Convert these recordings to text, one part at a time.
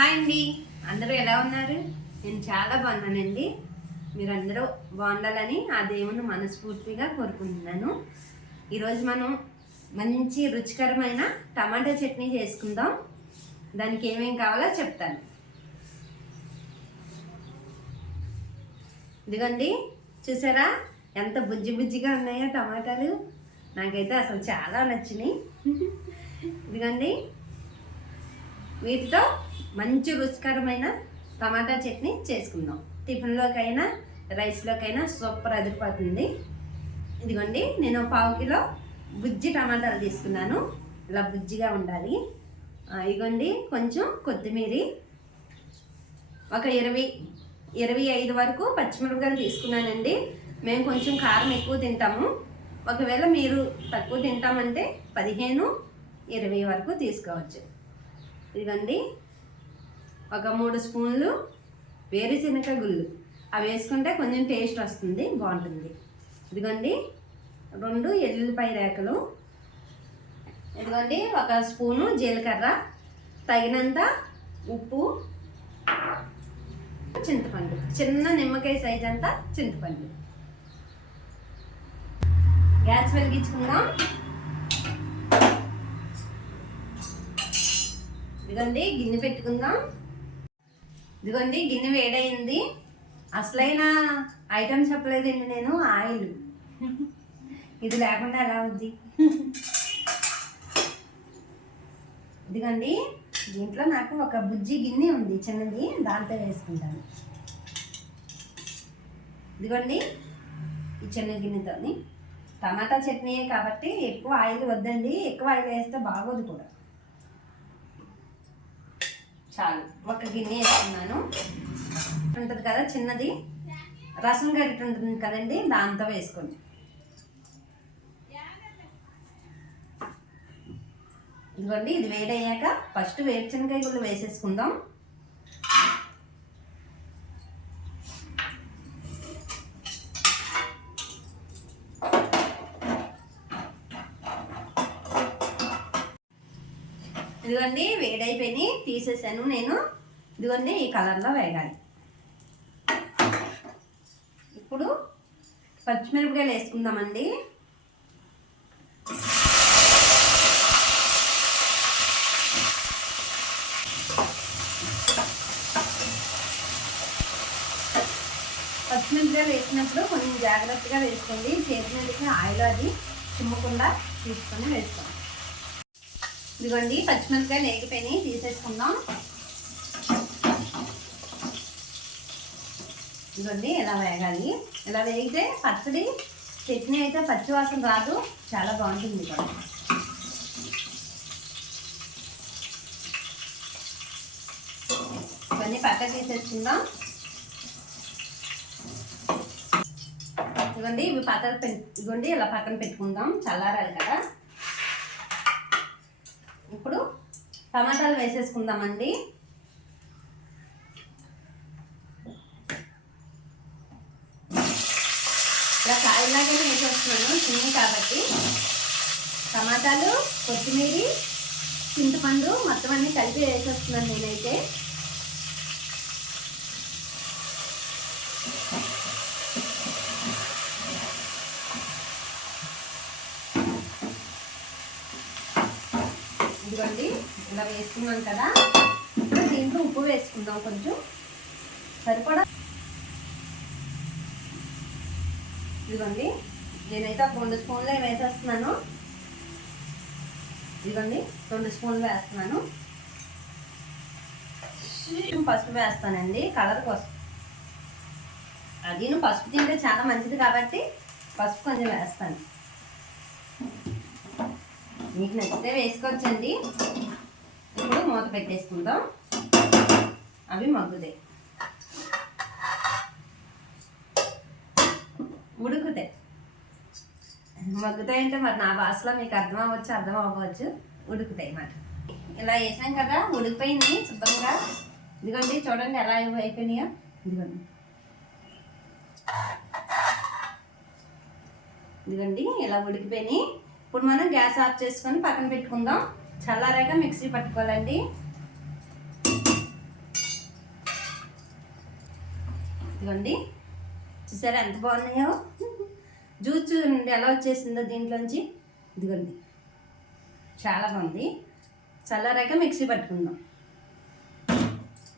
Hi అండి, అందరూ ఎలా ఉన్నారు? నేను చాలా బాగున్నానండి. మీరందరూ బాగుండాలని ఆ దేవుని మనస్ఫూర్తిగా కోరుకుంటున్నాను. ఈరోజు మనం మంచి రుచికరమైన టమాటా చట్నీ చేసుకుందాం. దానికి ఏమేం కావాలో చెప్తాను. ఇదిగోండి, చూసారా ఎంత బుజ్జి బుజ్జిగా ఉన్నాయో టమాటాలు. నాకైతే అసలు చాలా నచ్చినాయి. ఇదిగోండి, వీటితో మంచి రుచికరమైన టమాటా చట్నీ చేసుకుందాం. టిఫిన్లోకైనా రైస్లోకైనా సూపర్ అదిరిపోతుంది. ఇదిగోండి, నేను 1/2 కిలో బుజ్జి టమాటాలు తీసుకున్నాను. ఇలా బుజ్జిగా ఉండాలి. ఇదిగోండి, కొంచెం కొత్తిమీర, ఒక 25 వరకు పచ్చిమిరపకాయలు తీసుకున్నానండి. మేము కొంచెం కారం ఎక్కువ తింటాము. ఒకవేళ మీరు తక్కువ తింటామంటే 15-20 వరకు తీసుకోవచ్చు. ఇదిగోండి, ఒక 3 స్పూన్లు వేరుశనగ గుళ్ళు, అవి వేసుకుంటే కొంచెం టేస్ట్ వస్తుంది, బాగుంటుంది. ఇదిగోండి, 2 ఎల్లుల్లిపాయ రేకలు. ఇదిగోండి, 1 స్పూను జీలకర్ర, తగినంత ఉప్పు, చింతపండు, చిన్న నిమ్మకాయ సైజ్ అంతా చింతపండు. గ్యాస్ వెలిగించుకుందాం. ఇదిగోండి, గిన్నె పెట్టుకుందాం. ఇదిగోండి, గిన్నె వేడైంది. అసలైన ఐటమ్ చెప్పలేదండి నేను, ఆయిల్. ఇది లేకుండా ఎలా ఉంది? ఇదిగోండి, దీంట్లో నాకు ఒక బుజ్జి గిన్నె ఉంది చిన్నది, దాంతో వేసుకుంటాను. ఇదిగోండి, ఈ చిన్న గిన్నెతోని టమాటా చట్నీ కాబట్టి ఎక్కువ ఆయిల్ వద్దండి. ఎక్కువ ఆయిల్ వేస్తే బాగోదు కూడా. చాలు, ఒక గిన్నె వేసుకున్నాను. ఉంటుంది కదా చిన్నది, రసం గరిటె ఉంటుంది కదండి, దాంతో వేసుకోండి. ఇదిగోండి, ఇది వేడయ్యాక ఫస్ట్ వేరుశనగకాయ గుళ్ళు వేసేసుకుందాం. ఇదిగోండి, వేడైపోయి తీసేసాను నేను. ఇదిగోండి, ఈ కలర్లో వేగాలి. ఇప్పుడు పచ్చిమిరపకాయలు వేసుకుందామండి. పచ్చిమిరపకాయలు వేసినప్పుడు కొంచెం జాగ్రత్తగా వేసుకోండి. చేతి మీదకి ఆయిల్ అది చిమ్మకుండా తీసుకొని వేసుకోండి. ఇదిగోండి, పచ్చిమిరపకాయలు వేగిపోయినాయి, తీసేసుకుందాం. ఇదిగోండి, ఇలా వేగాలి. ఇలా వేగితే పచ్చడి చట్నీ అయితే పచ్చివాసన రాదు, చాలా బాగుంటుంది కూడా. ఇవన్నీ పక్కన తీసేసుకుందాం. ఇదిగోండి, ఇదిగోండి, ఇలా పక్కన పెట్టుకుందాం, చల్లారాలి కదా. ఇప్పుడు టమాటాలు వేసేసుకుందామండి. ఇలా కాయలాగానే వేసేస్తున్నాను, చిన్ని కాబట్టి. టమాటాలు, కొత్తిమీర, చింతపండు మొత్తం అన్నీ కలిపి వేసేస్తున్నాను నేనైతే. ఇదిగోండి, ఇలా వేసుకున్నాం కదా. ఇప్పుడు దీంట్లో ఉప్పు వేసుకుందాం, కొంచెం సరిపడా. ఇదిగోండి, నేనైతే ఒక 2 స్పూన్లే వేసేస్తున్నాను. ఇదిగోండి, 2 స్పూన్లు వేస్తున్నాను. పసుపు వేస్తానండి, కలర్ కోసం. అది పసుపు తింటే చాలా మంచిది కాబట్టి పసుపు కొంచెం వేస్తాను. మీకు నచ్చితే వేసుకోవచ్చండి. ఇప్పుడు మూత పెట్టేసుకుందాం, అవి మగ్గుతాయి, ఉడుకుతాయి. మగ్గుతాయి అంటే మరి నా భాషలో మీకు అర్థం అవ్వచ్చు, అర్థం అవ్వచ్చు. ఉడుకుతాయి మాట. ఇలా వేసాం కదా, ఉడికిపోయింది శుభ్రంగా. ఇదిగోండి, చూడండి ఎలా అయిపోయినాయో. ఇదిగోండి, ఇదిగోండి, ఇలా ఉడికిపోయినాయి. ఇప్పుడు మనం గ్యాస్ ఆఫ్ చేసుకొని పక్కన పెట్టుకుందాం. చల్లారాక మిక్సీ పట్టుకోవాలండి. ఇదిగోండి, చూసారా ఎంత బాగున్నాయో. జ్యూస్ చూడండి ఎలా వచ్చేసిందో దీంట్లోంచి. ఇదిగోండి, చాలా బాగుంది. చల్లారాక మిక్సీ పట్టుకుందాం.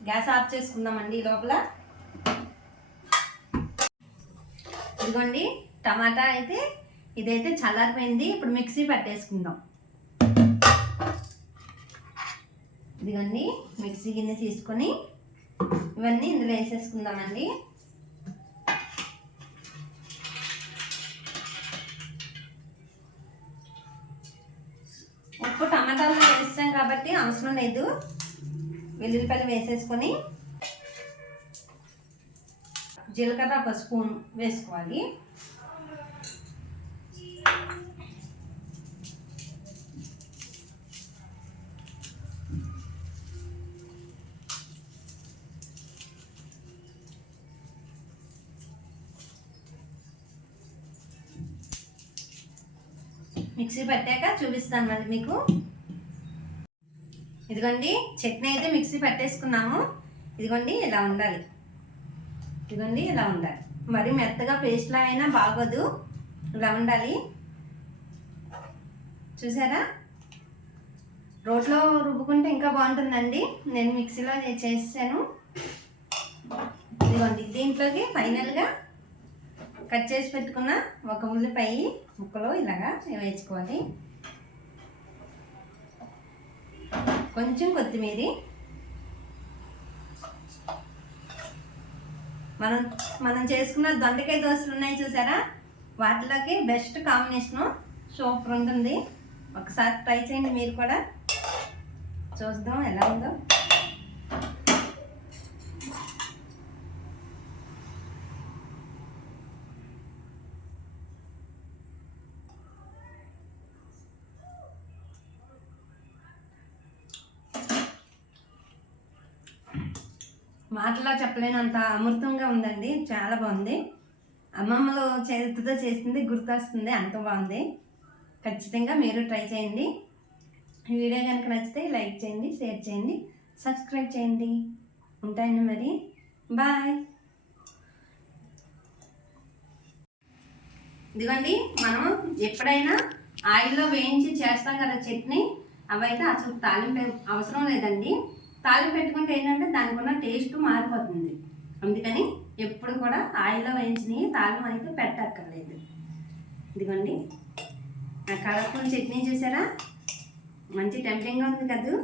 గ్యాస్ ఆఫ్ చేసుకుందామండి ఈ లోపల. ఇదిగోండి, టమాటా అయితే ఇదైతే చల్లారిపోయింది. ఇప్పుడు మిక్సీ పట్టేసుకుందాం. ఇదిగోండి, మిక్సీ గిన్నె తీసుకొని ఇవన్నీ ఇందులో వేసేసుకుందామండి. ఉప్పు టమాటాలు వేస్తాం కాబట్టి అవసరం లేదు. వెల్లుల్లిపాయలు వేసేసుకొని జీలకర్ర ఒక స్పూన్ వేసుకోవాలి. మిక్సీ పట్టాక చూపిస్తాను మళ్ళీ మీకు. ఇదిగోండి, చట్నీ అయితే మిక్సీ పట్టేసుకున్నాము. ఇదిగోండి ఇలా ఉండాలి. ఇదిగోండి ఇలా ఉండాలి. మరి మెత్తగా పేస్ట్లా అయినా బాగోదు, ఇలా ఉండాలి. చూసారా, రోట్లో రుబ్బుకుంటే ఇంకా బాగుంటుందండి. నేను మిక్సీలో చేసాను. ఇదిగోండి, దీంట్లోకి ఫైనల్గా కట్ చేసి పెట్టుకున్న ఒక ఉల్లిపాయ ముక్కలు ఇలాగా వేసుకోవాలి. కొంచెం కొత్తిమీర. మనం చేసుకున్న దొండకాయ దోశలు ఉన్నాయి చూసారా, వాటిలోకి బెస్ట్ కాంబినేషను. సూపర్ ఉంటుంది. ఒకసారి ట్రై చేయండి మీరు కూడా. చూద్దాం ఎలా ఉందో. మాటలో చెప్పలేనంత అమృతంగా ఉందండి. చాలా బాగుంది. అమ్మమ్మలో చేతితో చేసింది గుర్తొస్తుంది, అంత బాగుంది. ఖచ్చితంగా మీరు ట్రై చేయండి. ఈ వీడియో కనుక నచ్చితే లైక్ చేయండి, షేర్ చేయండి, సబ్స్క్రైబ్ చేయండి. ఉంటాయండి మరి. బాయ్. ఇదిగోండి, మనం ఎప్పుడైనా ఆయిల్లో వేయించి చేస్తాం కదా చట్నీ, అవైతే అసలు తాలింపు అవసరం లేదండి. తాలింపు పెట్టుకుంటే ఏంటంటే దానికి ఉన్న టేస్ట్ మారిపోతుంది. అందుకని ఎప్పుడు కూడా ఆయిల్లో వేయించినవి తాలింపు అయితే పెట్టక్కర్లేదు. ఇదిగోండి, ఆ కలర్ఫుల్ చట్నీ చూసారా, మంచి టెంప్టింగ్గా ఉంది కదా.